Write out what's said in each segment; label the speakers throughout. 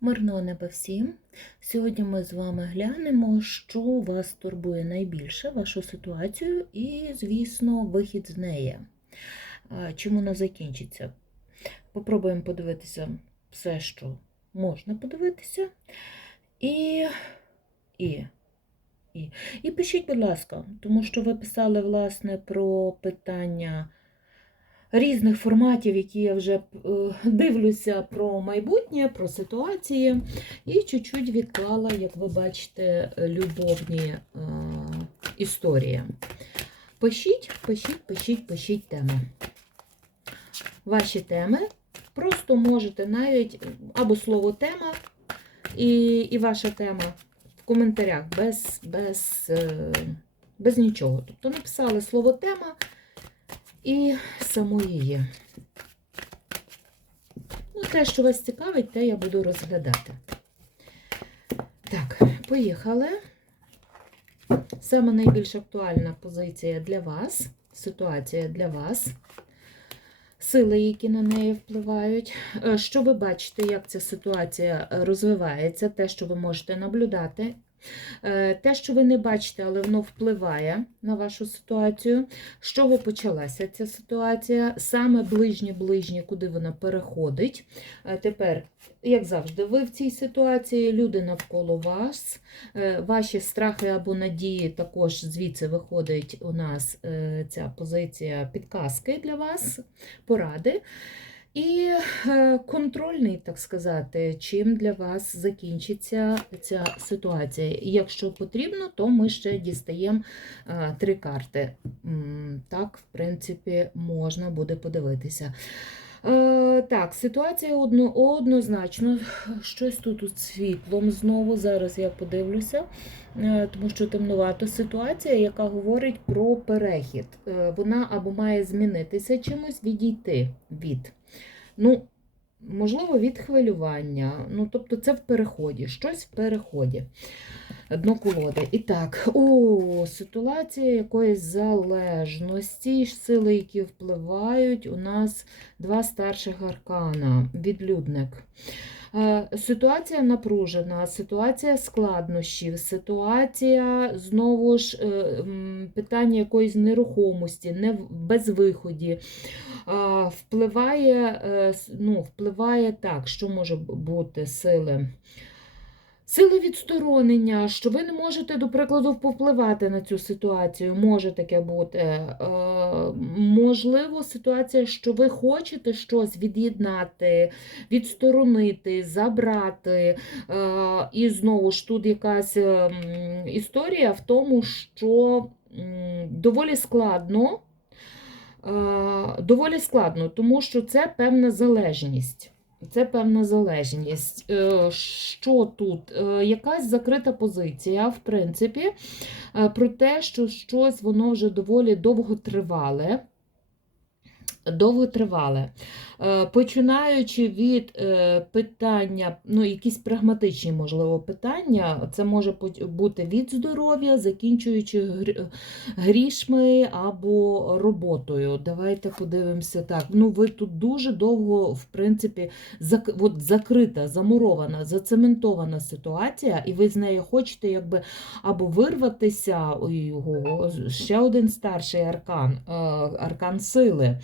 Speaker 1: Мирного неба всім! Сьогодні ми з вами глянемо, що вас турбує найбільше, вашу ситуацію і, звісно, вихід з неї. Чим вона закінчиться? Попробуємо подивитися все, що можна подивитися. І, і, і. і пишіть, будь ласка, тому що ви писали, власне, про питання різних форматів, які я вже е, дивлюся про майбутнє, про ситуації, і чуть-чуть відклала, як ви бачите, любовні е, історії. Пишіть, пишіть, пишіть, пишіть теми. Ваші теми. Просто можете навіть або слово тема і, і ваша тема в коментарях без, без, е, без нічого. Тобто написали слово тема і саму її. Ну, те, що вас цікавить, те я буду розглядати. Так, поїхали. Саме найбільш актуальна позиція для вас, ситуація для вас, сили, які на неї впливають. Е, Що ви бачите, як ця ситуація розвивається, те, що ви можете наблюдати. Е, Те, що ви не бачите, але воно впливає на вашу ситуацію. З чого почалася ця ситуація? Саме ближнє-ближнє, куди вона переходить. Е, Тепер, як завжди, ви в цій ситуації, люди навколо вас, е, ваші страхи або надії також звідси виходить у нас ця позиція підказки для вас, поради. І е, контрольний, так сказати, чим для вас закінчиться ця ситуація. Якщо потрібно, то ми ще дістаємо е, три карти. Так, в принципі, можна буде подивитися. Е, Так, ситуація одно, однозначно. Щось тут світлом знову. Зараз я подивлюся, тому що темнувато ситуація, яка говорить про перехід. Вона або має змінитися чимось, відійти від. Ну, можливо, від хвилювання. Ну, тобто, це в переході, щось в переході. Дно колоди. І так, о, ситуація якоїсь залежності, сили, які впливають, у нас два старших аркана, відлюдник. Е, Ситуація напружена, ситуація складнощів, ситуація знову ж е, питання якоїсь нерухомості, не безвиході. Впливає, е, ну, впливає так, що може бути сили. Сили відсторонення, що ви не можете, до прикладу, повпливати на цю ситуацію, може таке бути. Е, можливо, ситуація, що ви хочете щось від'єднати, відсторонити, забрати. Е, і знову ж тут якась ем, історія в тому, що доволі складно. Е, Доволі складно, тому що це певна залежність. Це певна залежність. Е, Що тут? Е, Якась закрита позиція, в принципі, е, про те, що щось воно вже доволі довго тривале. Довго тривале. Е, Починаючи від е, питання, ну, якісь прагматичні, можливо, питання, це може бути від здоров'я, закінчуючи грішми або роботою. Давайте подивимося так. Ну, ви тут дуже довго, в принципі, зак... от закрита, замурована, зацементована ситуація, і ви з нею хочете якби або вирватися, ой, ого, ще один старший аркан, е, аркан сили.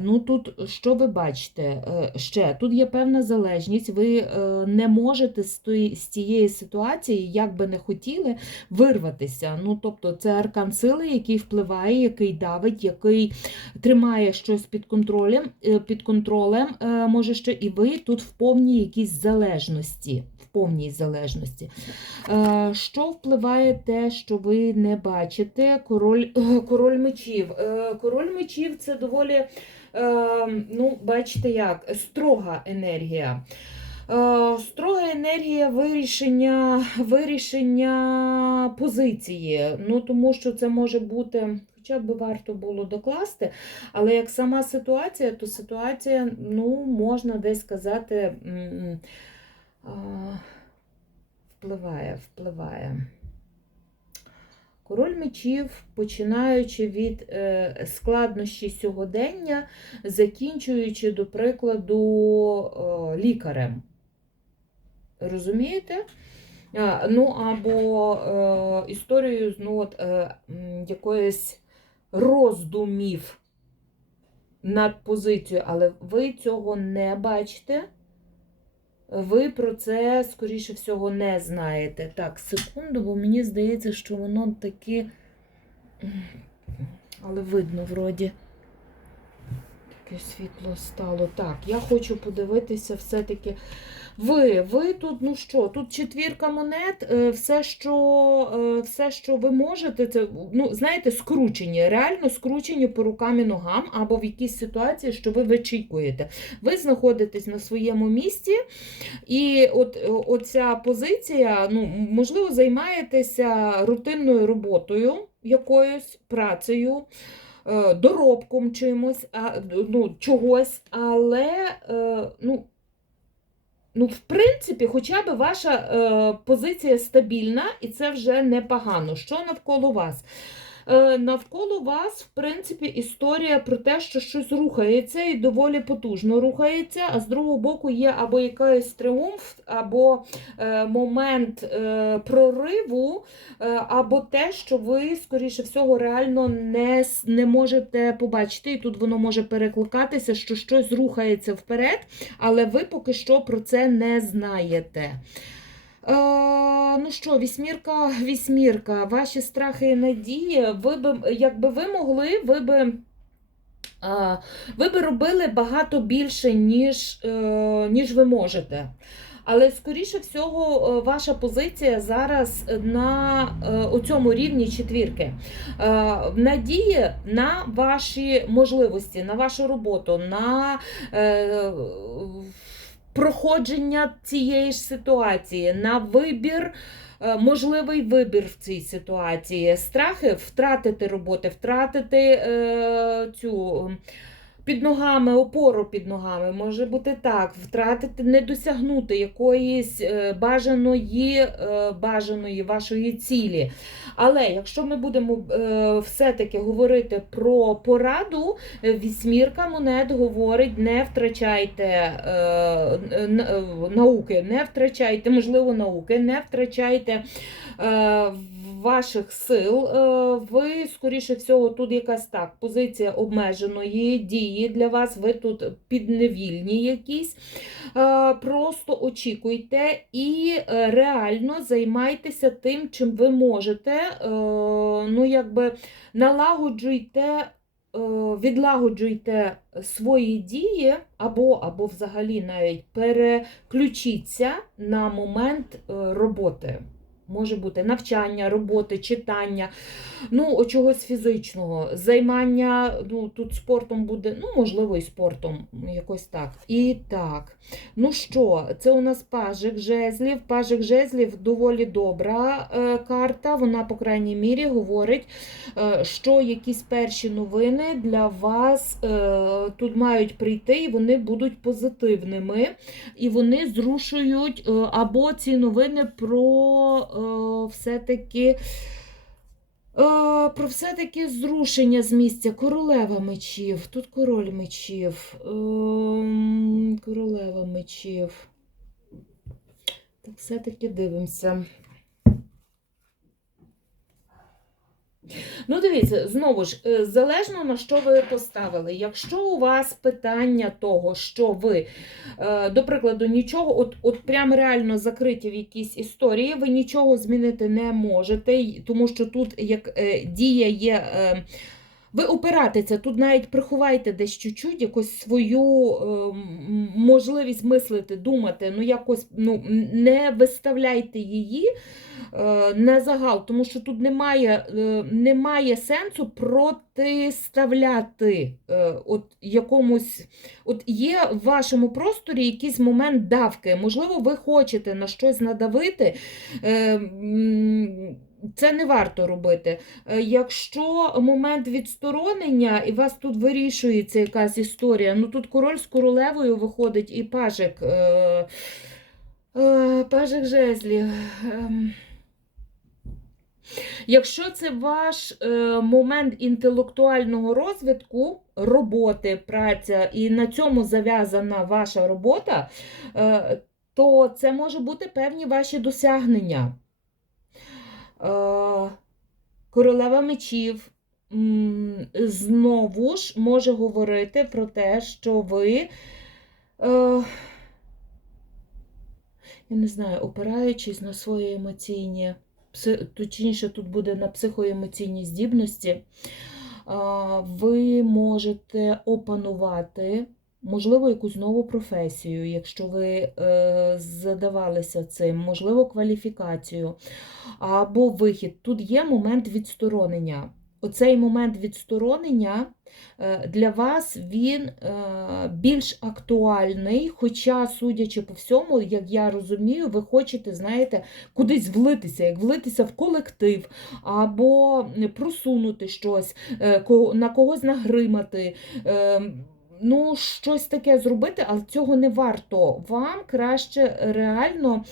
Speaker 1: Ну тут що ви бачите? Е, Ще тут є певна залежність. Ви е, не можете з цієї ситуації, як би не хотіли, вирватися. Ну тобто це аркан сили, який впливає, який давить, який тримає щось під контролем, е, під контролем може ще і ви тут в повній якійсь залежності. Повній залежності. Е, Що впливає те, що ви не бачите? Король, е, король мечів. Е, Король мечів це доволі, ну, бачите як, строга енергія. Строга енергія вирішення, вирішення позиції. Ну, тому що це може бути, хоча б варто було докласти, але як сама ситуація, то ситуація, ну, можна десь сказати, впливає, впливає. Король мечів, починаючи від е, складнощі сьогодення, закінчуючи, до прикладу, е, лікарем. Розумієте? Ну, або е, історію ну, от, е, якоїсь роздумів над позицією, але ви цього не бачите. Ви про це, скоріше всього, не знаєте. Так, секунду, бо мені здається, що воно таке. Але видно, вроді. Таке світло стало. Так, я хочу подивитися все-таки. Ви, ви тут, ну що, тут четвірка монет, е, все, що, е, все, що ви можете, це, ну, знаєте, скручені, реально скручені по рукам і ногам, або в якійсь ситуації, що ви вичікуєте. Ви знаходитесь на своєму місці, і от е, оця позиція, ну, можливо, займаєтеся рутинною роботою, якоюсь працею. Е, Доробком чимось, а, ну, чогось, але е, ну, Ну, в принципі, хоча б ваша е, позиція стабільна, і це вже непогано. Що навколо вас? Е, навколо вас, в принципі, історія про те, що щось рухається і доволі потужно рухається, а з другого боку є або якийсь тріумф, або е, момент е, прориву, або те, що ви, скоріше всього, реально не, не можете побачити. І тут воно може перекликатися, що щось рухається вперед, але ви поки що про це не знаєте. Е, ну що, вісьмірка, вісьмірка, ваші страхи і надії, ви би, якби ви могли, ви би. Ви би робили багато більше, ніж, е, ніж ви можете. Але, скоріше всього, е, ваша позиція зараз на е, цьому рівні четвірки. Е, надії на ваші можливості, на вашу роботу, на е, проходження цієї ж ситуації, на вибір. е, Можливий вибір в цій ситуації. Страхи втратити роботи, втратити е, цю під ногами, опору під ногами, може бути так, втратити, не досягнути якоїсь е, бажаної, е, бажаної вашої цілі. Але якщо ми будемо е, все-таки говорити про пораду, вісьмірка монет говорить: не втрачайте науки, не втрачайте, можливо, науки, не втрачайте ваших сил. Ви, скоріше всього, тут якась так, позиція обмеженої дії для вас, ви тут підневільні якісь. Е, Просто очікуйте і е, реально займайтеся тим, чим ви можете. Е, Ну, якби налагоджуйте. Відлагоджуйте свої дії, або, або взагалі навіть переключіться на момент роботи. Може бути навчання, роботи, читання, ну, чогось фізичного, займання, ну, тут спортом буде, ну, можливо, і спортом, якось так. І так, ну що, це у нас пажик жезлів. Пажик жезлів доволі добра е, карта. Вона, по крайній мірі, говорить, е, що якісь перші новини для вас е, тут мають прийти, і вони будуть позитивними і вони зрушують або ці новини про все-таки. е, Про все-таки зрушення з місця королева мечів. Тут король мечів. Ем, Королева мечів. Так, все-таки дивимося. Ну, дивіться, знову ж, е, залежно на що ви поставили. Якщо у вас питання того, що ви, е, до прикладу, нічого, от, от прям реально закриті в якійсь історії, ви нічого змінити не можете, тому що тут як е, дія є. Ви опиратися, тут навіть приховайте десь чуть-чуть якусь свою е, можливість мислити, думати, ну якось ну, не виставляйте її е, на загал, тому що тут немає, е, немає сенсу протиставляти е, от якомусь. От є в вашому просторі якийсь момент давки. Можливо, ви хочете на щось надавити. Е, це не варто робити. Е, Якщо момент відсторонення і вас тут вирішується якась історія, ну тут король з королевою виходить і пажик, е, е, пажик жезлів. Ем. Якщо це ваш е, момент інтелектуального розвитку, роботи, праця, і на цьому зав'язана ваша робота, е, то це може бути певні ваші досягнення. Е, Королева мечів знову ж може говорити про те, що ви, е, я не знаю, опираючись на свої емоційні, точніше, тут буде на психоемоційні здібності, ви можете опанувати, можливо, якусь нову професію, якщо ви е, задавалися цим, можливо, кваліфікацію або вихід. Тут є момент відсторонення. Оцей момент відсторонення е, для вас він е, більш актуальний, хоча, судячи по всьому, як я розумію, ви хочете, знаєте, кудись влитися, як влитися в колектив, або просунути щось, на когось нагримати. Ну, щось таке зробити, але цього не варто. Вам краще реально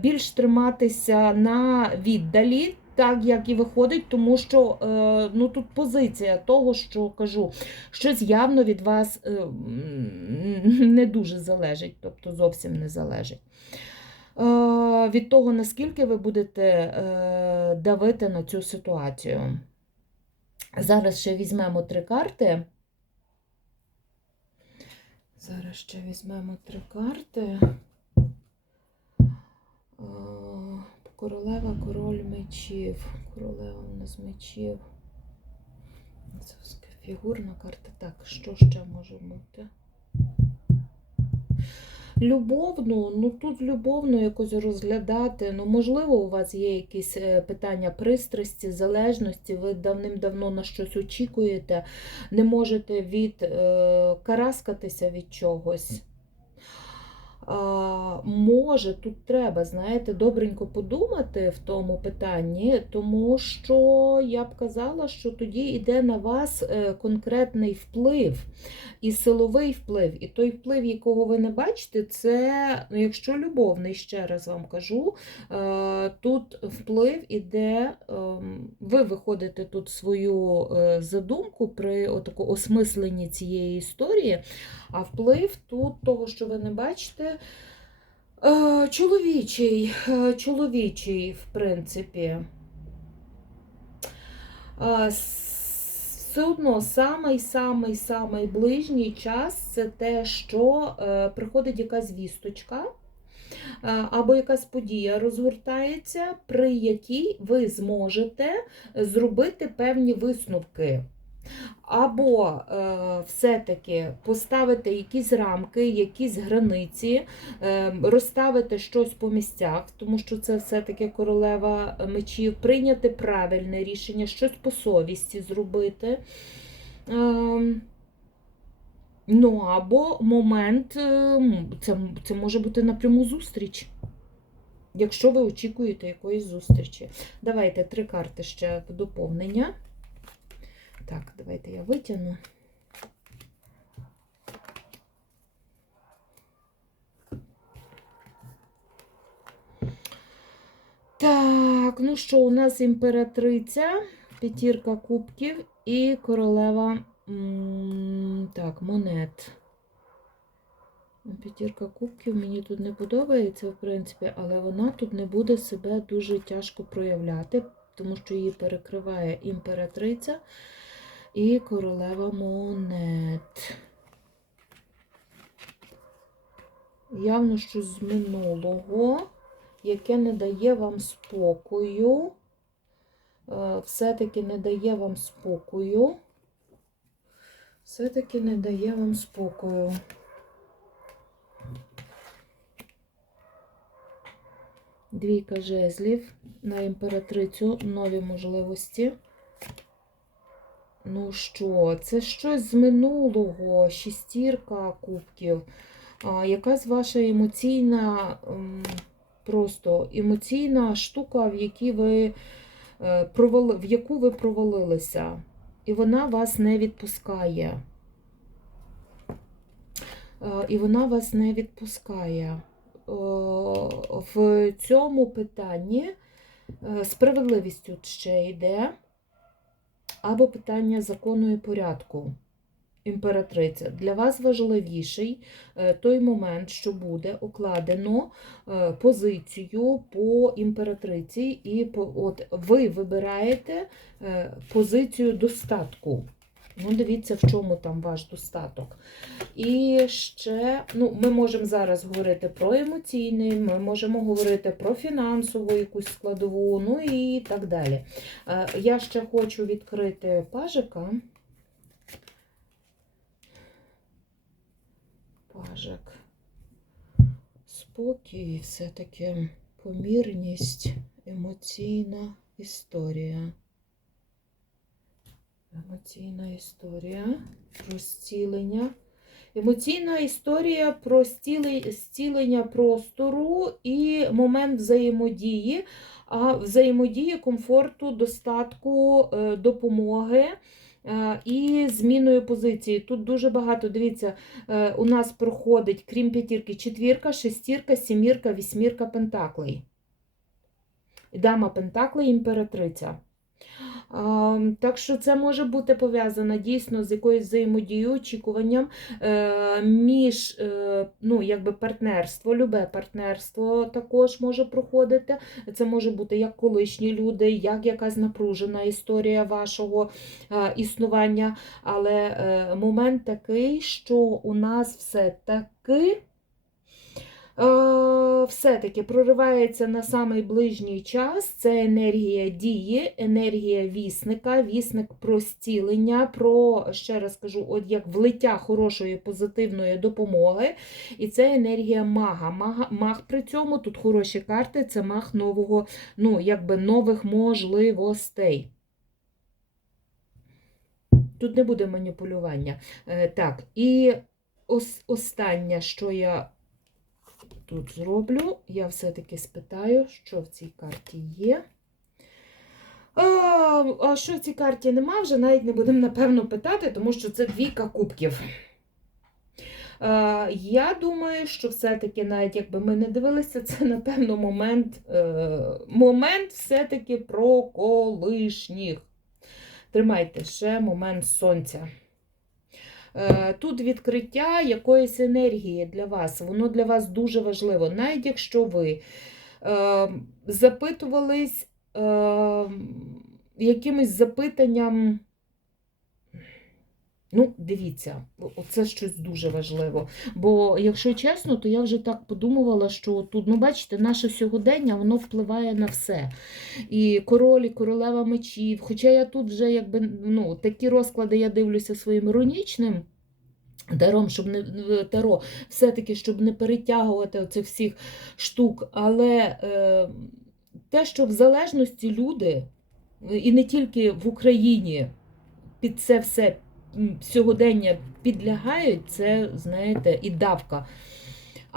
Speaker 1: більш триматися на віддалі, так як і виходить, тому що е, ну, тут позиція того, що кажу, щось явно від вас е, не дуже залежить, тобто зовсім не залежить. Е, Від того, наскільки ви будете давити на цю ситуацію. Зараз ще візьмемо три карти. Зараз ще візьмемо три карти. Е, Королева, король мечів. Королева у нас мечів. Це фігурна карта. Так, що ще може бути? Любовну, ну тут любовно якось розглядати. Ну, можливо, у вас є якісь е, питання пристрасті, залежності, ви давним-давно на щось очікуєте, не можете від е, караскатися від чогось. А, може, тут треба, знаєте, добренько подумати в тому питанні, тому що я б казала, що тоді йде на вас е, конкретний вплив і силовий вплив. І той вплив, якого ви не бачите, це, ну, якщо любовний, ще раз вам кажу, е, тут вплив іде, ем, ви виходите тут свою е, задумку при осмисленні цієї історії. А вплив тут того, що ви не бачите, е, чоловічий, е, чоловічий, в принципі. Е, Все одно самий-самий-самий ближній час це те, що е, приходить якась вісточка. е, Або якась подія розгортається, при якій ви зможете зробити певні висновки. Або е, все-таки поставити якісь рамки, якісь границі, е, розставити щось по місцях, тому що це все-таки королева мечів, прийняти правильне рішення, щось по совісті зробити. Е, ну, або момент, е, це, це може бути напряму зустріч. Якщо ви очікуєте якоїсь зустрічі. Давайте три карти ще доповнення. Так, давайте я витягну. Так, ну що, у нас імператриця, п'ятірка кубків і королева так, монет. П'ятірка кубків мені тут не подобається, в принципі, але вона тут не буде себе дуже тяжко проявляти, тому що її перекриває імператриця і королева монет. Явно щось з минулого, яке не дає вам спокою. Е, Все-таки не дає вам спокою. Все-таки не дає вам спокою. Двійка жезлів на імператрицю нові можливості. Ну що, це щось з минулого, шістірка кубків. Якась ваша емоційна, просто емоційна штука, в, якій ви, е, в яку ви провалилися. І вона вас не відпускає. Е, І вона вас не відпускає. Е, В цьому питанні справедливість тут ще йде або питання закону і порядку. імператриця. Для вас важливіший е, той момент, що буде укладено е, позицію по імператриці, і по, от ви вибираєте е, позицію достатку. Ну, дивіться, в чому там ваш достаток. І ще, ну, ми можемо зараз говорити про емоційний, ми можемо говорити про фінансову якусь складову, ну і так далі. Е, Я ще хочу відкрити пажика. Пажик. Спокій, все-таки помірність, емоційна історія. Емоційна історія про зцілення. Емоційна історія про зцілення простору і момент взаємодії, а взаємодії комфорту, достатку, е, допомоги е, і зміною позиції. Тут дуже багато, дивіться, е, у нас проходить, крім п'ятірки, четвірка, шестірка, сімірка, вісьмірка пентаклей. Дама пентаклей, імператриця. Так що це може бути пов'язано дійсно з якоюсь взаємодією, очікуванням е, між е, ну, якби партнерство, любе партнерство також може проходити. Це може бути як колишні люди, як якась напружена історія вашого е, існування. Але момент такий, що у нас все-таки. Е, Все-таки проривається на самий ближній час. Це енергія дії, енергія вісника, вісник про зцілення, про, ще раз кажу, от як влиття хорошої позитивної допомоги. І це енергія мага. Мага маг при цьому тут хороші карти, це маг нового, ну, якби нових можливостей. Тут не буде маніпулювання. Е, Так, і ос- останнє, що я тут зроблю, я все-таки спитаю, що в цій карті є. А, що в цій карті нема, вже навіть не будемо, напевно, питати, тому що це двійка кубків. Я думаю, що все-таки, навіть якби ми не дивилися, це, напевно, момент, е, момент все-таки про колишніх. Тримайте ще момент сонця. Е, Тут відкриття якоїсь енергії для вас, воно для вас дуже важливо. Навіть якщо ви е, запитувались е, якимось запитанням, ну, дивіться, оце щось дуже важливо. Бо, якщо чесно, то я вже так подумувала, що тут, ну, бачите, наше сьогодення воно впливає на все. І король, і королева мечів. Хоча я тут вже якби ну, такі розклади я дивлюся своїм іронічним. Даром, щоб не таро, все-таки, щоб не перетягувати оцих всіх штук. Але е, те, що в залежності люди, і не тільки в Україні, під це все сьогодення підлягають, це, знаєте, і давка.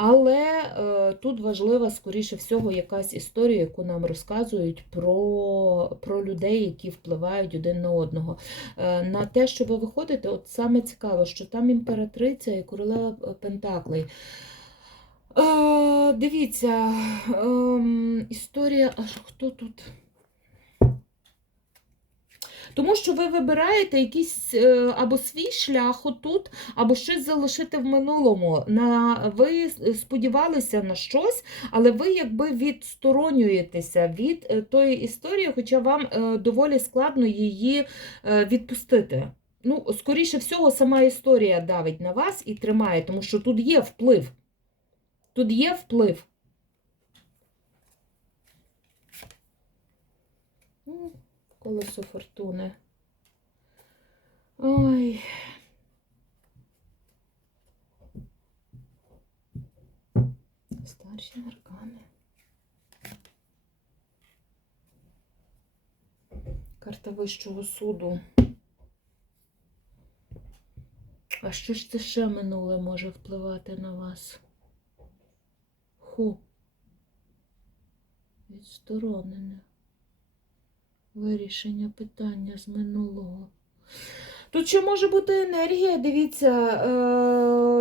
Speaker 1: Але е, тут важлива, скоріше всього, якась історія, яку нам розказують про, про людей, які впливають один на одного. Е, на те, що ви виходите, от саме цікаво, що там імператриця і королева е, Пентаклей. Е, дивіться, е, історія, аж хто тут? Тому що ви вибираєте якийсь е, або свій шлях отут, або щось залишити в минулому. На, ви сподівалися на щось, але ви якби відсторонюєтеся від е, тої історії, хоча вам е, доволі складно її відпустити. Ну, скоріше всього, сама історія давить на вас і тримає, тому що тут є вплив. Тут є вплив. Ну, Колесо фортуни. Ой. Старші аркани. Карта Вищого суду. А що ж це ще минуле може впливати на вас? Ху. Відсторонене. Вирішення питання з минулого. Тут ще може бути енергія. Дивіться,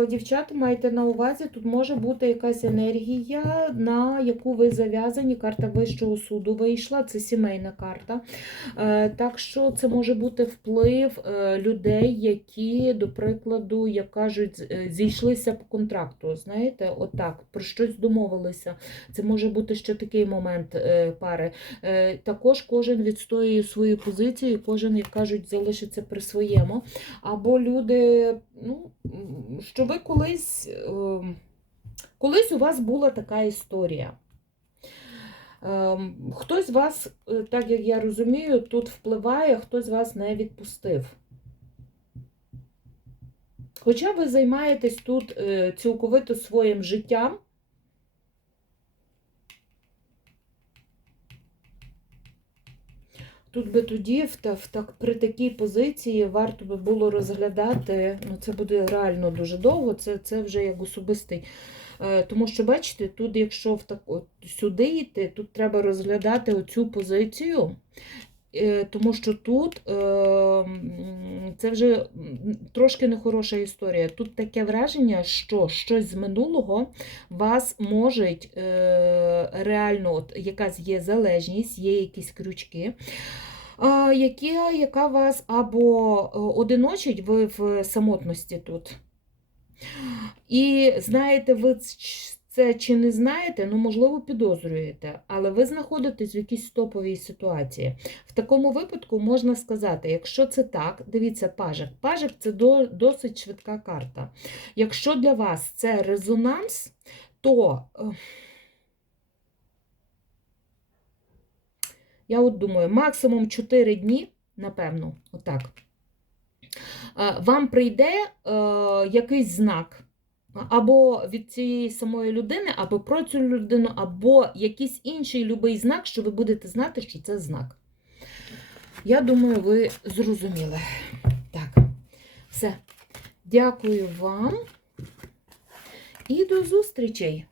Speaker 1: е, дівчата, майте на увазі, тут може бути якась енергія, на яку ви зав'язані. Карта Вищого суду вийшла, це сімейна карта. Е, так що це може бути вплив е, людей, які, до прикладу, як кажуть, е, зійшлися по контракту. Знаєте, отак, про щось домовилися. Це може бути ще такий момент е, пари. Е, також кожен відстоює свою позицію, кожен, як кажуть, залишиться при своєму. Або люди, ну, що ви колись, е, колись у вас була така історія. Ем, Хтось з вас, е, так як я розумію, тут впливає, хтось вас не відпустив. Хоча ви займаєтесь тут е, цілковито своїм життям, Тут би тоді в, в так, при такій позиції варто би було розглядати, ну це буде реально дуже довго, це, це вже як особистий. Е, Тому що, бачите, тут, якщо в так, от, сюди йти, тут треба розглядати оцю позицію, тому що тут е, це вже трошки нехороша історія. Тут таке враження, що щось з минулого вас може е, реально, от, якась є залежність, є якісь крючки які, яка вас або е, одиночить, ви в самотності тут. І знаєте, ви це чи не знаєте, ну, можливо, підозрюєте, але ви знаходитесь в якійсь топовій ситуації. В такому випадку можна сказати, якщо це так, дивіться, пажик. Пажик це до, досить швидка карта. Якщо для вас це резонанс, то. е, Я от думаю, максимум 4 дні, напевно, отак. Е, Вам прийде е, якийсь знак. Або від цієї самої людини, або про цю людину, або якийсь інший любий знак, що ви будете знати, що це знак. Я думаю, ви зрозуміли. Так, все. Дякую вам і до зустрічей!